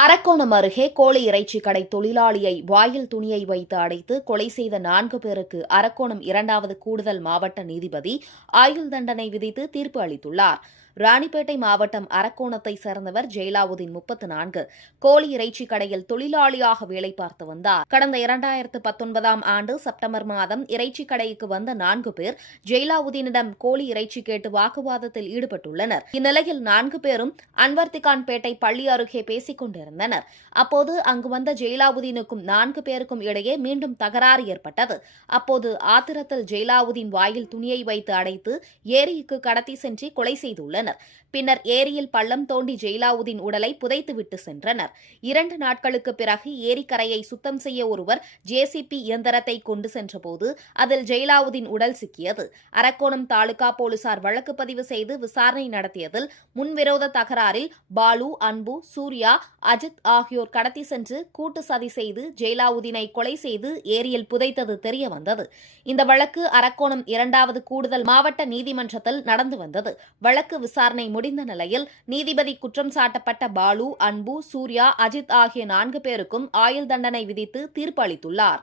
அரக்கோணம் அருகே கோழி இறைச்சி கடை தொழிலாளியை வாயில் துணியை வைத்து அடைத்து கொலை செய்த 4 பேருக்கு அரக்கோணம் 2வது கூடுதல் மாவட்ட நீதிபதி ஆயுள் தண்டனை விதித்து தீர்ப்பு அளித்துள்ளார். ராணிப்பேட்டை மாவட்டம் அரக்கோணத்தை சேர்ந்தவர் ஜெயலாவுதீன் 34 கோழி இறைச்சி கடையில் தொழிலாளியாக வேலை பார்த்து வந்தார். கடந்த 2019ஆம் ஆண்டு செப்டம்பர் மாதம் இறைச்சி கடைக்கு வந்த 4 பேர் ஜெயலாவுதீனிடம் கோழி இறைச்சி கேட்டு வாக்குவாதத்தில் ஈடுபட்டுள்ளனர். இந்நிலையில் 4 பேரும் அன்வர்திகான்பேட்டை பள்ளி அருகே பேசிக் கொண்டிருந்தனர். அப்போது அங்கு வந்த ஜெயலாவுதீனுக்கும் 4 பேருக்கும் இடையே மீண்டும் தகராறு ஏற்பட்டது. அப்போது ஆத்திரத்தில் ஜெயலாவுதீன் வாயில் துணியை வைத்து அடைத்து ஏரிக்கு கடத்தி சென்று கொலை செய்துள்ளனர். பின்னர் ஏரியில் பள்ளம் தோண்டி ஜெயலாவுதீன் உடலை புதைத்துவிட்டு சென்றனர். 2 நாட்களுக்கு பிறகு ஏரிக்கரையை சுத்தம் செய்ய ஒருவர் ஜேசிபி இயந்திரத்தை கொண்டு சென்றபோது அதில் ஜெயலாவுதீன் உடல் சிக்கியது. அரக்கோணம் தாலுகா போலீசார் வழக்கு பதிவு செய்து விசாரணை நடத்தியதில் முன்விரோத தகராறில் பாலு, அன்பு, சூர்யா, அஜித் ஆகியோர் கடத்தி சென்று கூட்டு சதி செய்து ஜெயலாவுதீனை கொலை செய்து ஏரியில் புதைத்தது தெரியவந்தது. இந்த வழக்கு அரக்கோணம் 2வது கூடுதல் மாவட்ட நீதிமன்றத்தில் நடந்து வந்தது. வழக்கு விசாரணை முடிந்த நிலையில் நீதிபதி குற்றம் சாட்டப்பட்ட பாலு, அன்பு, சூர்யா, அஜித் ஆகிய 4 பேருக்கும் ஆயுள் தண்டனை விதித்து தீர்ப்பு அளித்துள்ளார்.